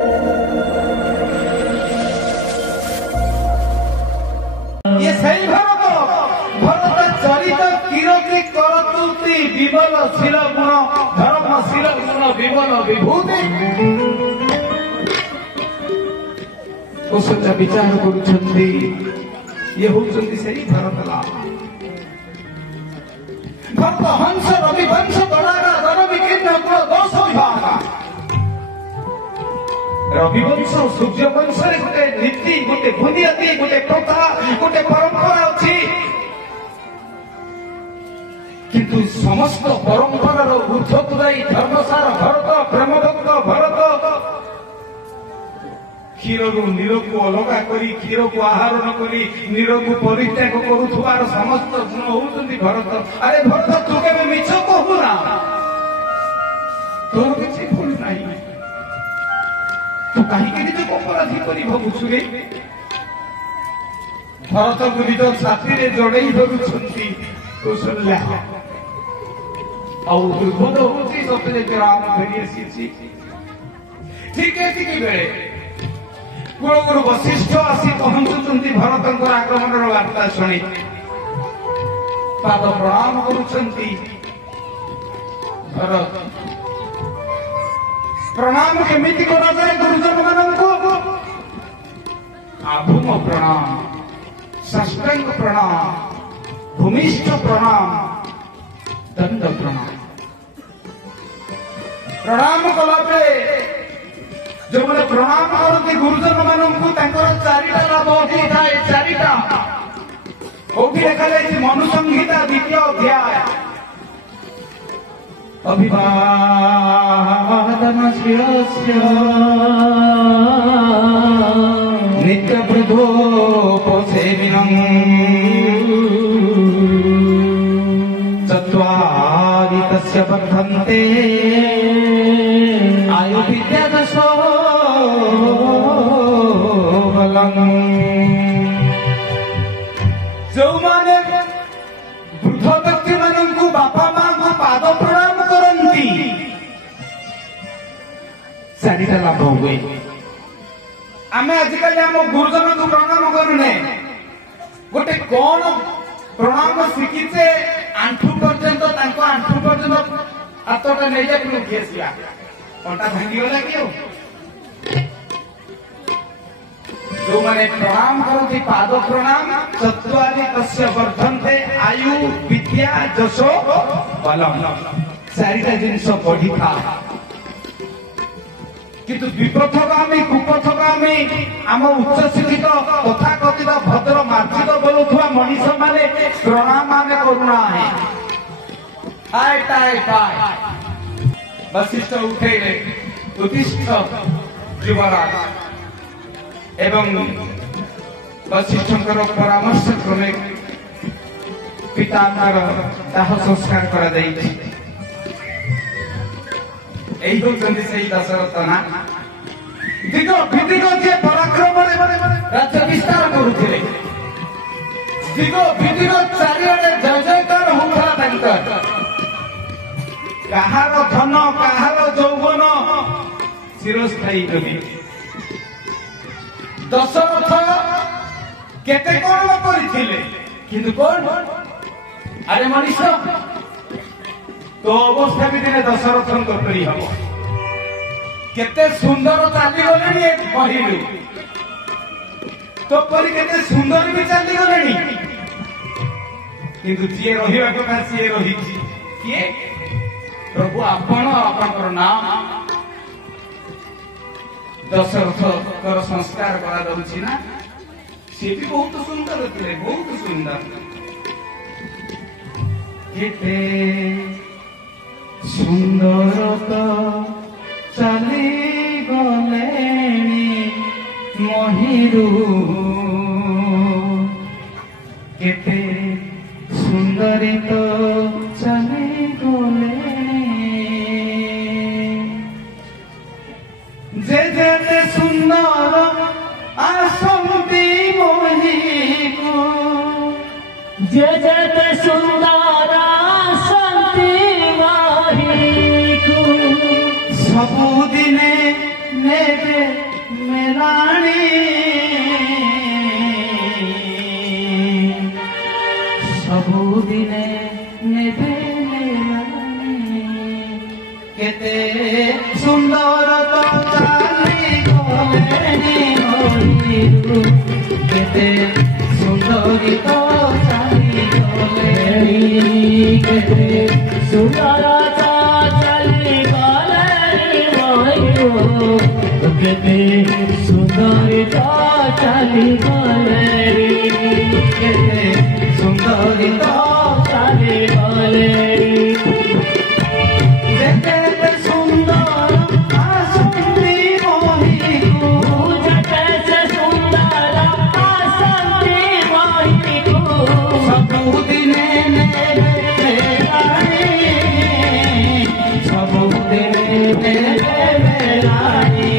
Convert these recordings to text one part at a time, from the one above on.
ये सही भरत भरत चरित किरति करतुति विमल शील गुण धर्मशील गुण विमल विभूति कुशल विचार करुछन्ति ये होउछन्ति सही भरत लाभ भक्त हंस रविवंश बड़ागा धन विकीर्ण कुल दोष विभागा रविवंश सूर्य वंश गोटे नीति गोटे बुनियादी गोटे प्रथा गोटे परंपरा अच्छी किंतु समस्त परंपरार ऊर्ध्वକୁ ଯାଇ धर्मसार भरत प्रेम भक्त भरत क्षीरु नीरକୁ अलगा करी क्षीर को आहार न करी नीर को परित्याग करुथुवार समस्त गुण होउछन्ति भरत। अरे भरत तू केबे मिछ कहू ना तोर किछि भूल नाही तू काहीकि निज अपराधी करी भाबुछु रे। भरत को निज छाती रे जड़ेई धरुछन्ति कौशल्या और दुर्बोध होउछि सते जे राम फेरी आसीछि ठीक बेले कुलगुरु वशिष्ठ आसी पहुंचुचंती भरतंकर आक्रमणर वार्ता शुणी पाद प्रणाम करुछंती। भरत प्रणाम केमिति करा जाए गुरुजन माननको आभूम प्रणाम साष्टांग प्रणाम भूमिष्ठ प्रणाम दंड प्रणाम प्रणाम कला जो मैंने प्रणाम करती गुरुजन मानू चारिटा लाभ होती थाए चारिटा कौटी लिखा जाए मनु संहिता द्वितीय अध्याय अभिवादन नित्य वृद्धोपसेविनम् चत्वारि तस्य वर्धन्ते आयु विद्या दशो जो माने वृद्ध व्यक्ति मानू बापा माँ को पाद प्रणाम करती चारिटा लाभ हुए। आम आजिकल आम गुरुजन को प्रणाम करूने गोटे कौन प्रणाम शिखीचे आंठू पर्यंत आंठू पर्यंत हाथटा नहीं जाए उठी आसिया कंटा भांगीगला कि जो मैंने प्रणाम करती पाद प्रणाम चत्वारि तस्य वर्धन्ते आयु विद्या जशो बलम चारिटा जिनिस बढ़ी था किंतु विपथगामी कुपथगामी आम उच्च शिक्षित तथा कथित भद्र मार्जित बोलुवा मनीष माने प्रणाम आम करुणा है आय टाय टाय वशिष्ठ उठेले उत्तिष्ठ युवराज एवं वशिष्ठकर परामर्श क्रमे पितामार दाह संस्कार करा जाइछि। एही होचंदी सेही दशरथ ना दिग विदिग जे पराक्रम राज्य विस्तार करुथिले दिग विदिग चारिआडे जय जयकार होउथला तांकर काहार धन काहार यौवन चिरस्थायी नबी दशरथ केते कौन करथिले किंतु कौन अरे मनीष तो अवस्था भी दिने दशरथ करी हम केते सुंदर चाली गलेनी एक महिलू तो परी केते सुंदर भी चाली गलेनी किंतु जी रहिबा कथा सी रहिछि किए प्रभु आपण आपनकर नाम दशरथ कर संस्कार करा दउछि ना से भी बहुत सुंदर थे बहुत सुंदर केते सुंदर तो चली गलेनी महिरू केते सुंदर तो चली गलेनी जे जे सुंदर आसंती मोही को जे जे सुंदर आसंती मोही को सबुदिने ने नेबे मेलानी सबुदिने नेबे मेलानी केते सुंदर तो चाली गलेनी मोहिरू केते सुंदरी तो चाली गलेनी केते सुंदर तो चाली गलेनी मोहिरू केते सुंदर तो चाली गलेनी केते सुंदरी तो चाली गलेनी केते सुंदर आसंती मोहिरू जटे सुंदर आसंती मोहिरू सबुदिने नेबे मेलानी सबुदिने नेबे मेलानी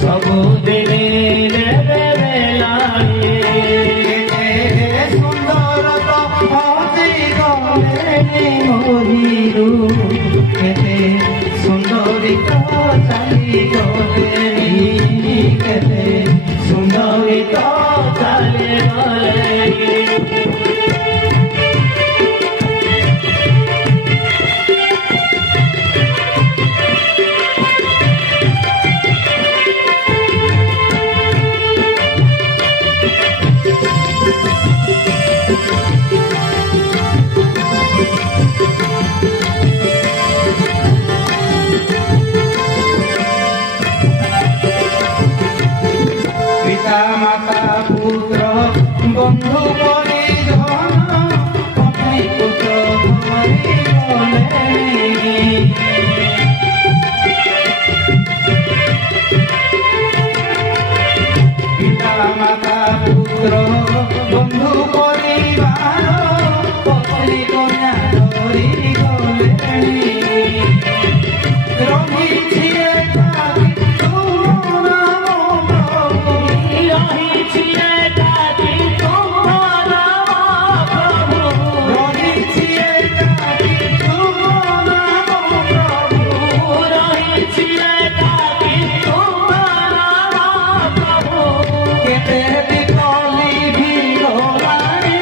सबुदिने नेबे मेलानी केते सुंदर तो पहुँची गलेनी मोहिरू केते सुंदरी तो चाली गलेनी केते सुंदरी तो चाली गलेनी पिता माता पुत्र बंधु परिजन पत्नी पुत्र धरि गलेनी पिता माता पुत्र बंधु परिवार पत्नी कन्या धरि गलेनी रहिछि एकाकी तुम नाम प्रभु रहिछि एकाकी तुम नाम प्रभु रहिछि एकाकी तुम नाम प्रभु रहिछि एकाकी तुम नाम प्रभु केते बिकली भिगलानी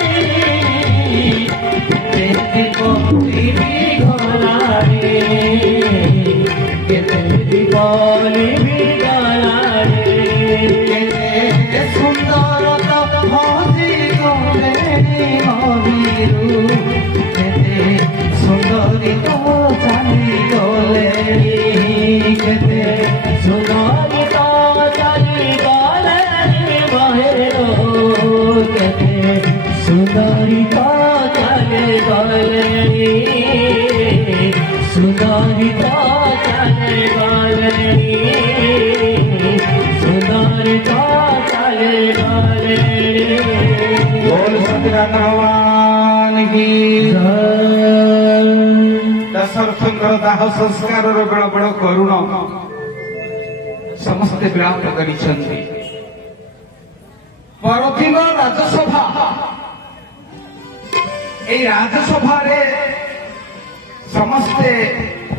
केते बिकली भिगलानी केते बिकली भिगलानी केते सुंदर तो पहुँची गलेनी मोहिरू केते सुंदरी तो चाली गलेनी केते सुंदरी तो चाली गलेनी मोहिरू केते सुंदरी तो चाली गलेनी सुंदरी तो चाली गलेनी सुंदरी तो चाली गलेनी बोल सत्यनारायण भगवान की दशरथंकर दाह संस्कार बड़ बड़ करुण समस्ते विलाप करिछन्ति परदिन राजसभा এই রাজসভারে समस्ते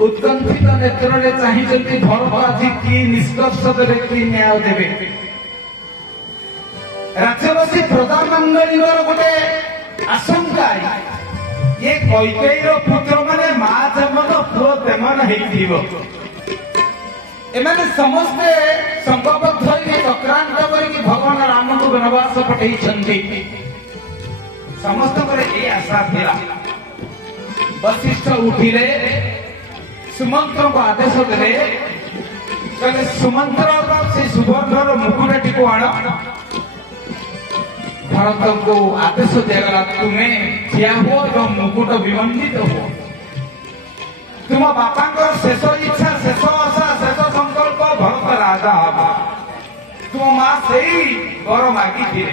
उत्कंठित नेत्र चाहिए भरत आज कि निष्कर्ष देवे कि न्याय देवे राज्यवासी प्रधानमंडल गोटे आशंका ये कैकेयीर पुत्र माने माँ जमन पुओ तेमन एमाने समस्ते संकल्पबद्ध होई चक्रांत करके भगवान राम को वनवास पठेई समस्त ये आशा थिला वशिष्ठ उठिले सुमंत्र को आदेश देले कहले सुमंत्र से सुवर्णर मुकुटटी को आण भरत को आदेश दिगला तुम्हें ठिया हो एवं मुकुट विमंडित हो तुम बापा शेष इच्छा शेष आशा शेष संकल्प भरत राजा हम तुम माँ से वर मागी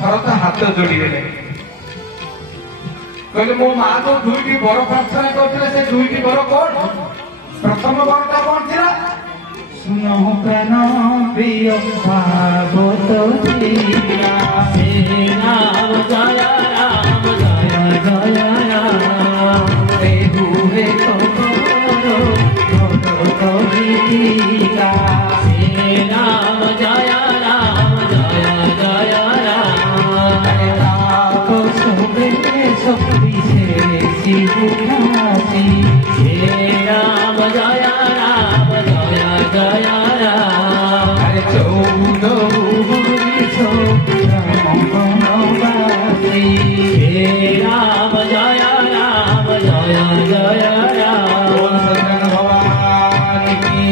भरत हाथ जोड़ी देले कहले मो माँ तो दुईटी वर प्रार्थना करते से दुईटी वर कौन प्रथम वरटा कौन थिला सुनो प्राण प्रिय भागवत जिया हे नाम जय राम जय जय राम हे हुए तो करो करी सीता हे राम जय राम जय जय राम राम सोबे शक्ति से शिवनासी हे राम जय राम जय जय राम अरे चौदह वर्षो राम बनवासी हे राम जय राम जय जय राम बोल सत्यनारायण भगवान की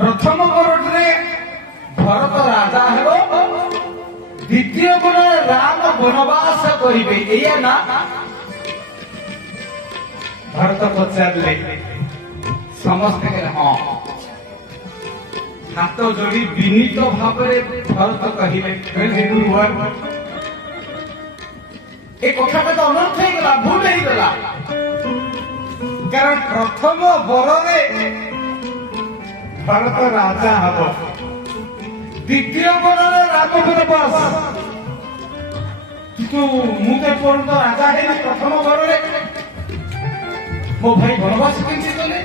प्रथम बरटरे भरत राजा हेबो द्वितीय बरटरे राम वनवास करिबे एया ना भरत पचारले समस्त कहले हां हाथ जोड़ी विनीत भावरे भरत कहिले वेरी गुड ए कथाटा तो अनर्थ हो गला भूल हो गला कारण प्रथम बररे भरत राजा हब द्वितीय बररे राम वनवास तू मुझे पर्यंत राजा है प्रथम बररे मो भाई वनवास केमती गले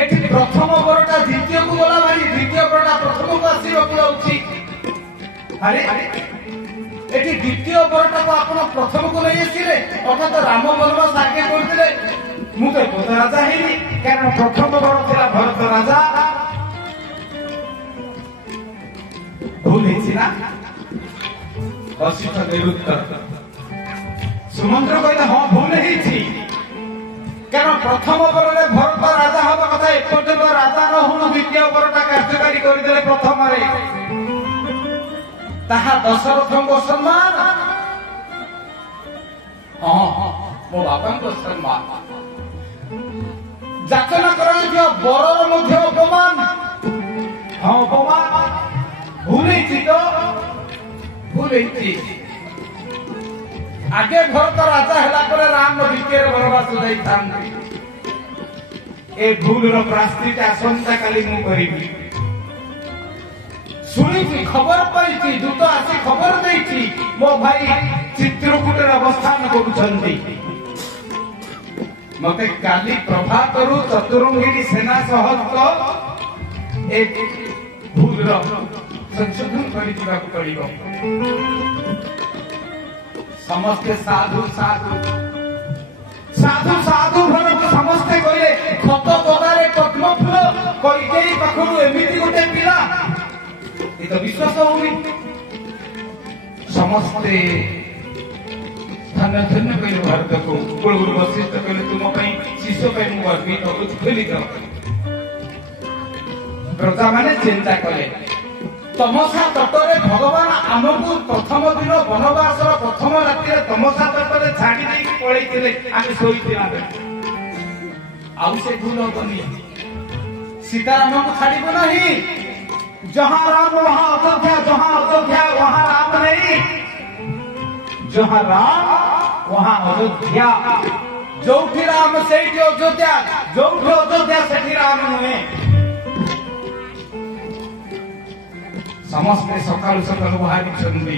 एठी प्रथम बरटा द्वितीय को गला भाई द्वितीय बरटा प्रथम को आसीबाकू जाउची अरे एठी द्वितीय बरटा को आपण प्रथम को नहीं आसीले अर्थात राम वनवास आगे करथिले मु तो भरत राजा हेली कारण प्रथम बर थिला भरत राजा भूल हेछि ना वशिष्ठ निरुत्तर सुमंत्र कहले हां भूल हेछि कारण प्रथम बरले भरत राजा हवा कथा एपर्यंत राजा न हुनु द्वितीय बरटा कार्यकारी करदेले प्रथम रे ताहा दशरथ को सम्मान हां मो बापा को सम्मान जाचना करायो बरर मध्य अपमान हां अपमान भूलेछि तो भूलेछि आगे भरत राजा हेला परे राम द्वितीय वनवास जाई थांती ए भूल रो प्राश्चित आशंका काली मु करिबी सुनिछि खबर पाइछि दूत आसी खबर देछि मो भाई चित्रकूट रे अवस्थान करूछन्ती मते काली प्रभातरु चतुरंगिनी सेना सहस्त्र एक भूल रो संशोधन करि दिबाकू पड़िबो समस्ते साधु साधु साधु साधु भरत समस्ते कहले खत गदारे पद्म फूल कइकेई पाखरु एमिति गोटे पिला ए तो विश्वास होउनी समस्ते धन्य धन्य कहले भरत को कुलगुरु वशिष्ठ कहले तुम पई शिष्य पई मु गर्वित उत्फुल्लित प्रजा माने चिंता कले तमसा तटरे भगवान आमको प्रथम दिन वनवास प्रथम राति तमसा तटरे छाड़ी दे पळैतिले आमे सोइतिला आउ से भूल होतनी सीताराम को छाड़ीबो नहीं जहां राम वहां अयोध्या जहां अयोध्या वहां राम नहीं जहां राम वहां अयोध्या जोठी राम सेठी अयोध्या जोठी अयोध्या सेठी राम नुहे समस्ते सकालु सकालु बाहरी चंदी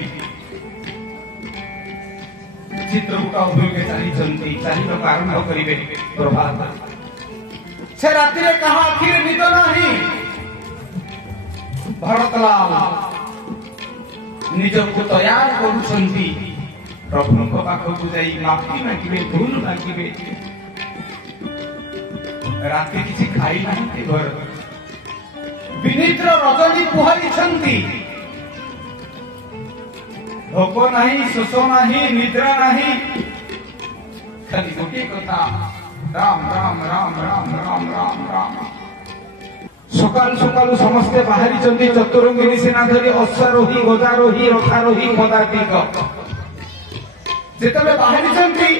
चित्रकूट अभिमुखे चली चालिबाक आरंभ करिवे प्रभात से राति रे कहा आखिर निद नहीं भरतलाल निज को तैयार करूछंती प्रभु को पाखकु जाई माफी मागिबे भूल मागिबे राति किछि खाई नाही घर विनिद्र रजनी पुहारी भोक नहीं शोष नहीं निद्रा नहीं खाली गोटे कथा राम राम राम राम राम राम राम सकाल सकाल समस्ते बाहरी चंदी चतुरंगिनी सेना धरी अश्वारोही गजारोही रथारोही पदातिक जेतबे बाहरी चंदी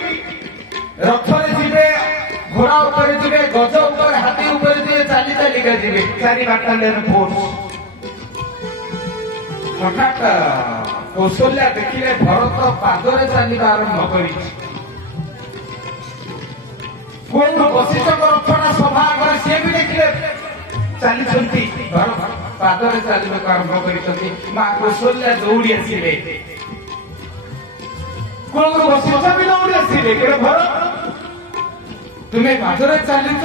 रथरे जिबे घोड़ा ऊपर जिबे गज ऊपर हाथी ऊपर जिबे चाली चालिका जिबे चारि बाटालियन फोर्स हठात कौशल्या देखिले भरत पादरे चालिबा आरंभ करी कोन वशिष्ठ रथना सभा आगे से भी देखिले चाली चंती भरत पादरे चालिबा आरंभ करी मां कौशल्या दौड़ी आसिले कोन वशिष्ठ भी दौड़ी आसिले के भरत तुम्हें बाजरे चलीच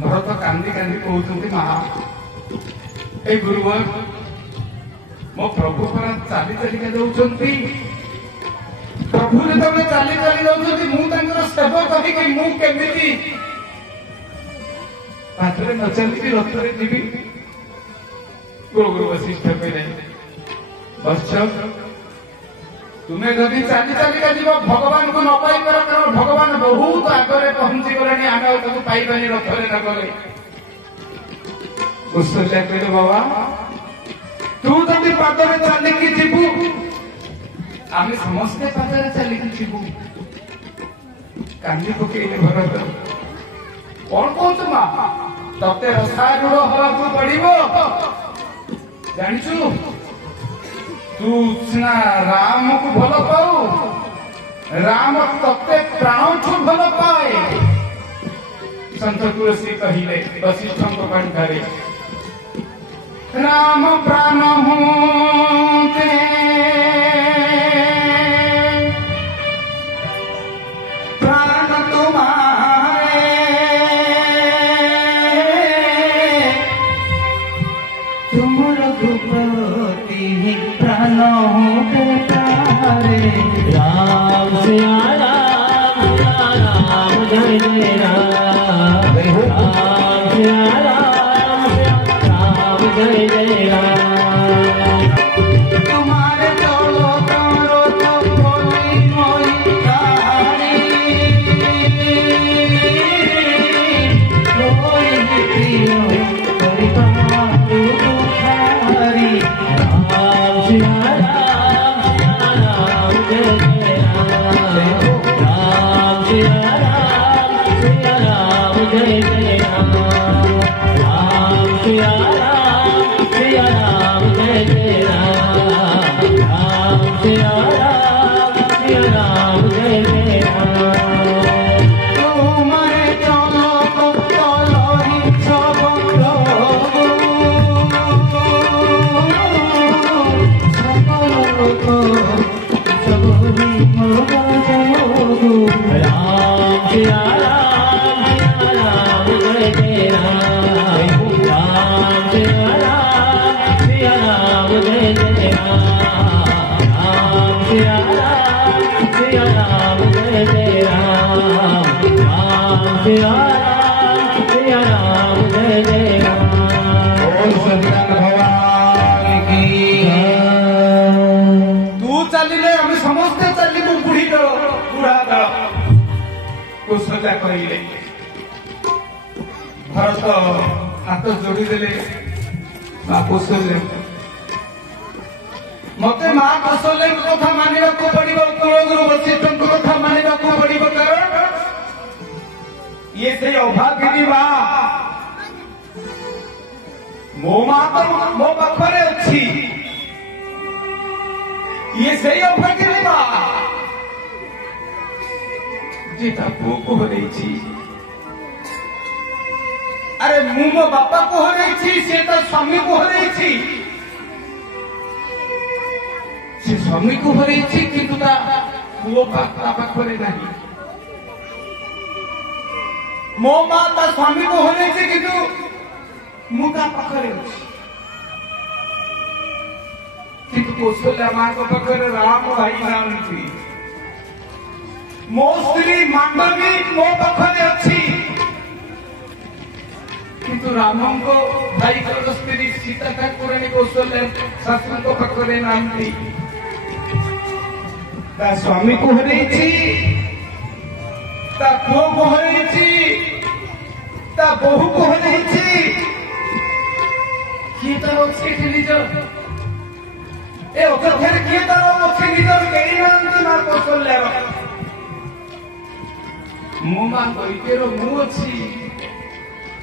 भरत कांदी कांदी कहते माँ ए गुरुवर मो प्रभु परा चाली चालिका दौरान प्रभु जो चाली चाली जाऊँ मुझे सेवक कहीं मुझे पाथरे न चलिकी रथरे जीवी गुरु वशिष्ठ कहले बस तुम्हें जदि चाली चालिका जीव भगवान को न पाई पार कारण भगवान बहुत आगे पहुंची गले आम पाइबानी रथरे न गले कौशल्या कहले बाबा तू जदि पादरे चलिकी जीवु आम समस्ते पादरे चलिकी जीवु कांदी पकेले भरत कौन कौन माँ तते रसारूढ़ हवा पड़ो जाचु तू सिना राम को भल पाऊ राम तते प्राण ठू भल पाए संत तुलसी कहले वशिष्ठ कंठारे राम प्राण होते प्राण तुम्हारे तुम रघुपति प्राण होते तारे राम सिया राम जय जय राम राम सिया राम जय जय राम तुम्हारे चलो करो तो कोई मोई तारी कोई प्रियो कोई बातु तुम्हारी राम सिया राम जय जय राम राम सिया राम जय जय राम राम सिया राम जय जय राम राम सिया राम जय जय राम तुम्हारे चलो तो चलो ही सब लोग राम सिया राम जय जय राम राम सिया राम जय जय राम राम सिया राम जय जय राम राम सिया राम जय जय राम बोल सत्यनारायण भगवान की तू चलिले हम समस्ते चलिबु बुढ़ी दल बुढ़ा दल कौशल्या कहले भरत हाथ जोड़ी देले माँ कौशल्या मते माँ कौशल्या कथा मानिबा को पड़िबो कुलगुरु वशिष्ठ कथा मानिबा को पड़िबो कारण ये से अभागिनी माँ मो माँ तो मो पाखरे अच्छी ये सही अभागिनी माँ जेटा पुओ को हरैछि अरे मु मो बापा को हरैछि से तो स्वामी को हरैछि से स्वामी को हरैछि किंतु ता पुओ पाखरे नहीं मो माँ ता स्वामी को हरैछि किंतु मु ता पाखरे अछि किंतु कौशल्या माँ को पाखरे राम भाई नांती मो स्त्री मांडवी मो पाखरे अच्छी किंतु रामं को भाई को स्त्री सीता ठाकुरानी कौशल्या शास्त्र को पाखरे नांती ता स्वामी को हरैछि ता पुओ को हरैछि ता बहु को हरैछि किए तार अच्छी निज ए अकथारे किए तार अच्छी निज केही नांती मां कौशल्या मो माँ कैकेर मु अच्छी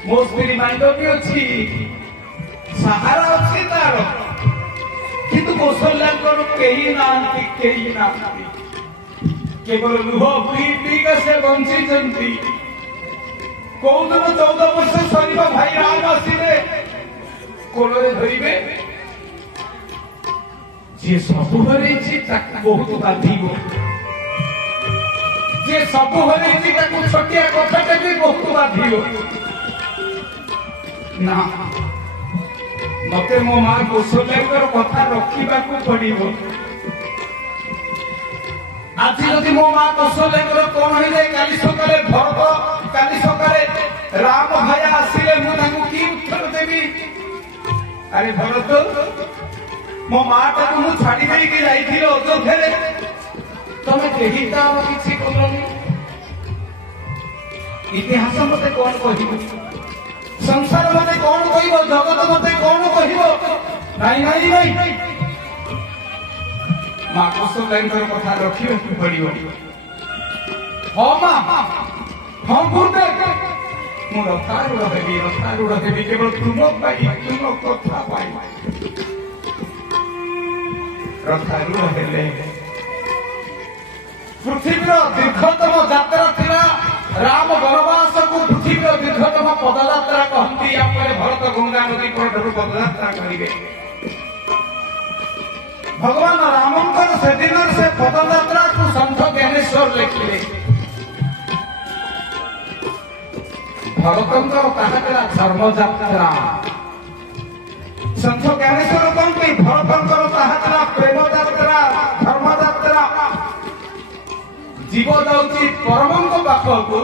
मो स्त्री मांडवी अच्छी सहारा अच्छी तार किंतु कौशल्याकर केही नांती केवल लुह पी पी का से बंची कौन 14 वर्ष सर भाई राम आसवे कोलरे धरवे जी सबु हरैछि बहुत बाधिब जे सबु हरैछि छटिया कथाटे भी बहुत बाधिब ନା ମତେ ମୋ ମା କୌଶଲ୍ୟାଙ୍କର କଥା ରଖିବାକୁ ପଡିବ। ଆଜି ଯଦି ମୋ ମା କୌଶଲ୍ୟାଙ୍କର କଣ ହେଇଯାଏ, କାଲି ସକାଳେ ଭରତ, କାଲି ସକାଳେ ରାମ ଭାୟା ଆସିଲେ ମୁଁ ତାଙ୍କୁ କି ଉତ୍ତର ଦେବି? ଆରେ ଭରତ, ମୋ ମା ଟାକୁ ମୁଁ ଛାଡି ଦେଇକି ଯାଇଥିଲି ଅଯୋଧ୍ୟାରେ, ତମେ କେହି ତାର କିଛି କଲନି। ଇତିହାସ ମତେ କଣ କହିବ? ସଂସାର ମତେ କଣ କହିବ? ଜଗତ ମତେ କଣ କହିବ? ନାଇଁ ନାଇଁ ନାଇଁ, ମା କୌଶଲ୍ୟାଙ୍କର କଥା ରଖିବାକୁ ପଡିବ। ହଁ ମା, ହଁ ଗୁରୁଦେବ, ମୁଁ ରଥାରୂଢ ହେବି କେବଳ ତୁମ ପାଇଁ, ତୁମ କଥା ପାଇଁ। ରଥାରୂଢ ହେଲେ ପୃଥିବୀର ଦୀର୍ଘତମ ଯାତ୍ରା ଥିଲା ରାମ ବନବାସକୁ ପୃଥିବୀର ଦୀର୍ଘତମ ପଦଯାତ୍ରା କହନ୍ତି। ପରେ ଭରତ ଗଙ୍ଗା ନଦୀ ପଟରୁ ପଦଯାତ୍ରା କରିବେ। ଭଗବାନ ରାମଙ୍କର ସେଦିନର ସେ ପଦଯାତ୍ରାକୁ ସନ୍ଥ ଜ୍ଞାନେଶ୍ୱର ଲେଖିଲେ। ଭରତଙ୍କର ତାହା ଥିଲା ଧର୍ମଯାତ୍ରା। ସନ୍ଥ ଜ୍ଞାନେଶ୍ୱର କହନ୍ତି ଭରତଙ୍କର ତାହା ଥିଲା ପ୍ରେମଯାତ୍ରା, ଧର୍ମଯାତ୍ରା। ଜୀବ ଯାଉଛି ପରମଙ୍କ ପାଖକୁ,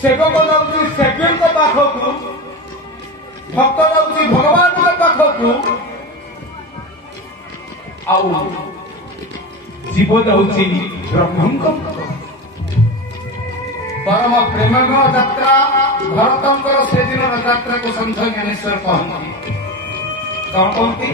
ସେବକ ଯାଉଛି ସେବ୍ୟଙ୍କ ପାଖକୁ, ଭକ୍ତ ଯାଉଛି ଭଗବାନଙ୍କ ପାଖକୁ, ଆଉ ଜୀବ ଯାଉଛି ବ୍ରହ୍ମଙ୍କ ପାଖକୁ। ପରମ ପ୍ରେମଙ୍କ ଯାତ୍ରା ଭରତଙ୍କର ସେଦିନର ଯାତ୍ରାକୁ ସନ୍ଥ ଜ୍ଞାନେଶ୍ୱର କହନ୍ତି। କଣ କହନ୍ତି?